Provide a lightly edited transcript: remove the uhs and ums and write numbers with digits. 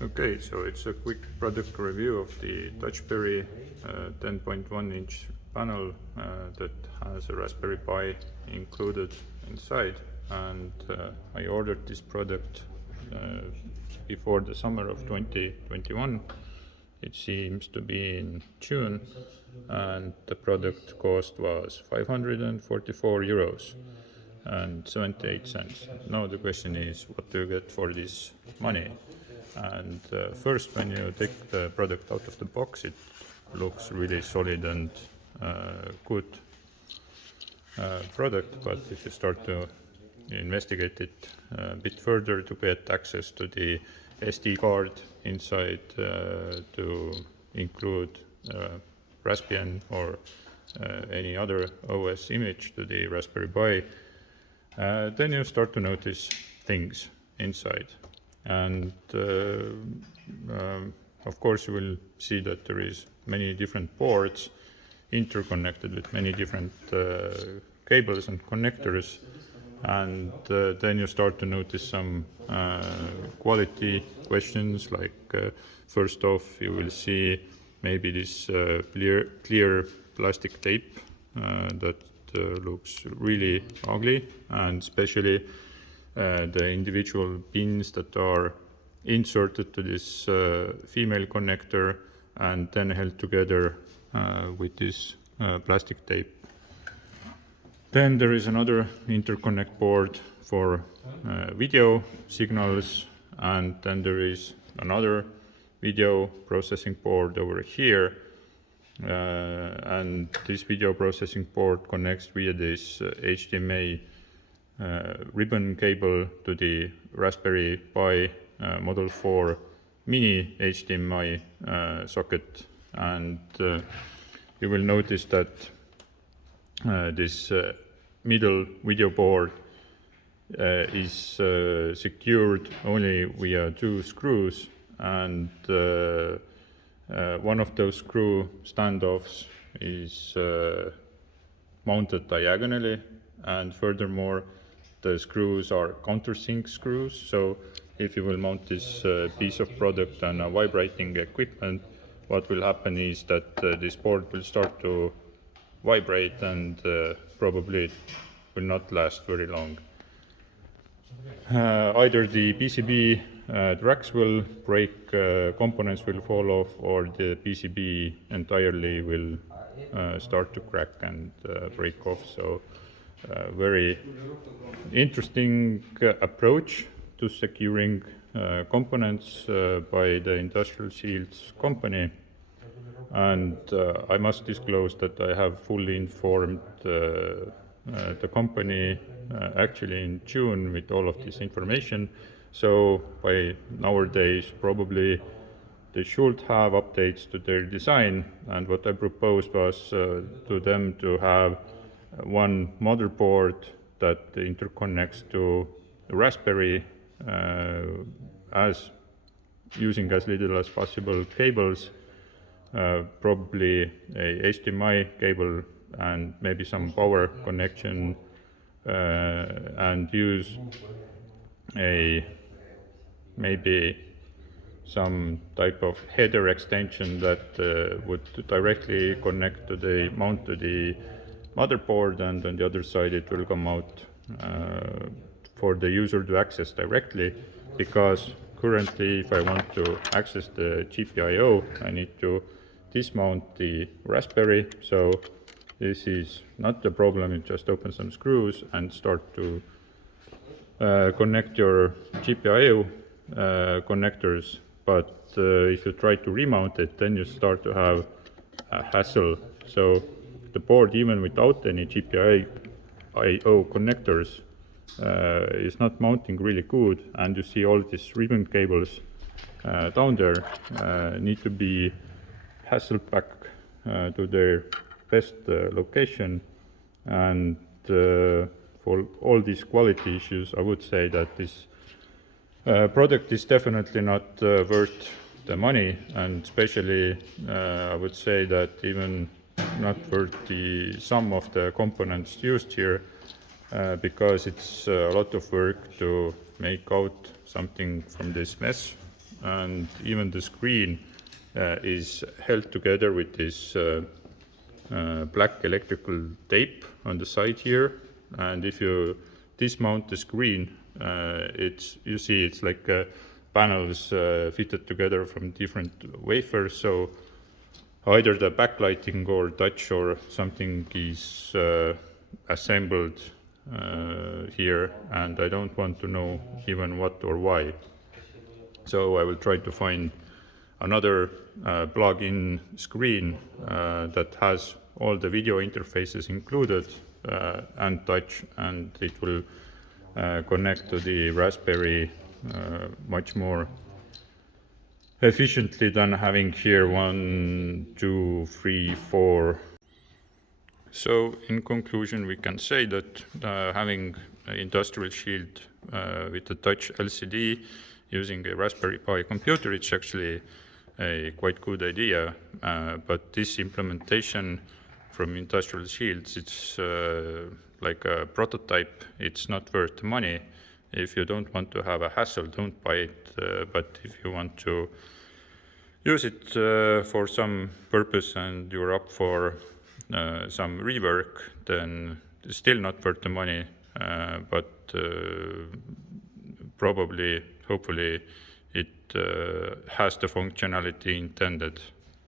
Okay, so it's a quick product review of the Touchberry 10.1-inch panel that has a Raspberry Pi included inside, and I ordered this product before the summer of 2021. It seems to be in June, and the product cost was 544 euros and 78 cents. Now the question is, what do you get for this money? And first, when you take the product out of the box, it looks really solid and good product, but if you start to investigate it a bit further to get access to the SD card inside, to include Raspbian or any other OS image to the Raspberry Pi, then you start to notice things inside. And of course you will see that there is many different ports interconnected with many different cables and connectors, and then you start to notice some quality questions, like first off you will see maybe this clear plastic tape that looks really ugly, and especially the individual pins that are inserted to this female connector and then held together with this plastic tape. Then there is another interconnect board for video signals, and then there is another video processing board over here, and this video processing board connects via this HDMI ribbon cable to the Raspberry Pi Model 4 mini HDMI socket, and you will notice that this middle video board is secured only via 2 screws, and one of those screw standoffs is mounted diagonally, and furthermore the screws are countersink screws. So if you will mount this piece of product on a vibrating equipment, what will happen is that this board will start to vibrate, and probably will not last very long. Either the PCB tracks will break, components will fall off, or the PCB entirely will start to crack and break off. So very interesting approach to securing components by the Industrial Shields company. And I must disclose that I have fully informed the company actually in June with all of this information. So by nowadays probably they should have updates to their design, and what I proposed was to them to have one motherboard that interconnects to the Raspberry, as using as little as possible cables, probably a HDMI cable and maybe some power connection, and use maybe some type of header extension that would directly connect to the mount to the motherboard, and on the other side it will come out for the user to access directly, because currently if I want to access the GPIO I need to dismount the Raspberry. So this is not the problem, you just open some screws and start to connect your GPIO connectors, but if you try to remount it, then you start to have a hassle. So the board, even without any GPIO connectors, is not mounting really good, and you see all these ribbon cables down there need to be hassled back to their best location, and for all these quality issues I would say that this product is definitely not worth the money, and especially I would say that even not worth the sum of the components used here, because it's a lot of work to make out something from this mess, and even the screen is held together with this black electrical tape on the side here. And if you dismount the screen, you see it's like panels fitted together from different wafers. So either the backlighting or touch or something is assembled here, and I don't want to know even what or why. So I will try to find another plug-in screen that has all the video interfaces included and touch, and it will connect to the Raspberry much more efficiently than having here 1, 2, 3, 4. So in conclusion, we can say that having an industrial shield with a touch LCD using a Raspberry Pi computer, it's actually a quite good idea, but this implementation from industrial shields, it's like a prototype. It's not worth the money. If you don't want to have a hassle, don't buy it, but if you want to use it for some purpose and you're up for some rework, then it's still not worth the money, but probably, hopefully, it has the functionality intended.